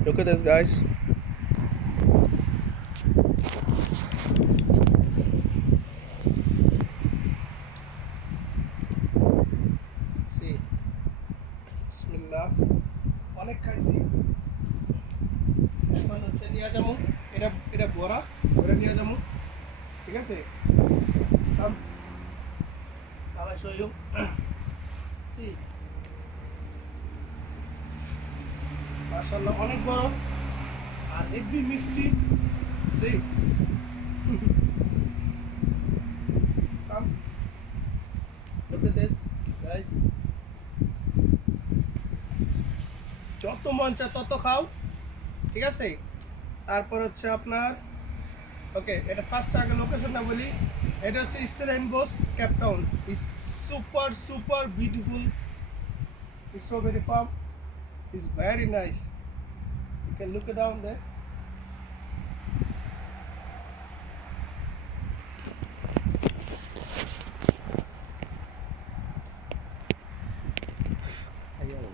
Look at this, guys. See, Bismillah. অনেক খাইছি এখন হচ্ছে নিয়ে যাবো এটা এটা বড়া ওটা নিয়ে যাবো ঠিক আছে Come. Now I show you. See. মাশাআল্লাহ অনেক বড় আর হেভি মিষ্টি See. Come. Look at this, guys. যত মন চায় তত খাও ঠিক আছে তারপর হচ্ছে আপনার ওকে এটা ফার্স্ট আগে লোকেশনটা বলি এটা হচ্ছে Stellenbosch Cape Town is super beautiful strawberry farm is very nice you can look it down there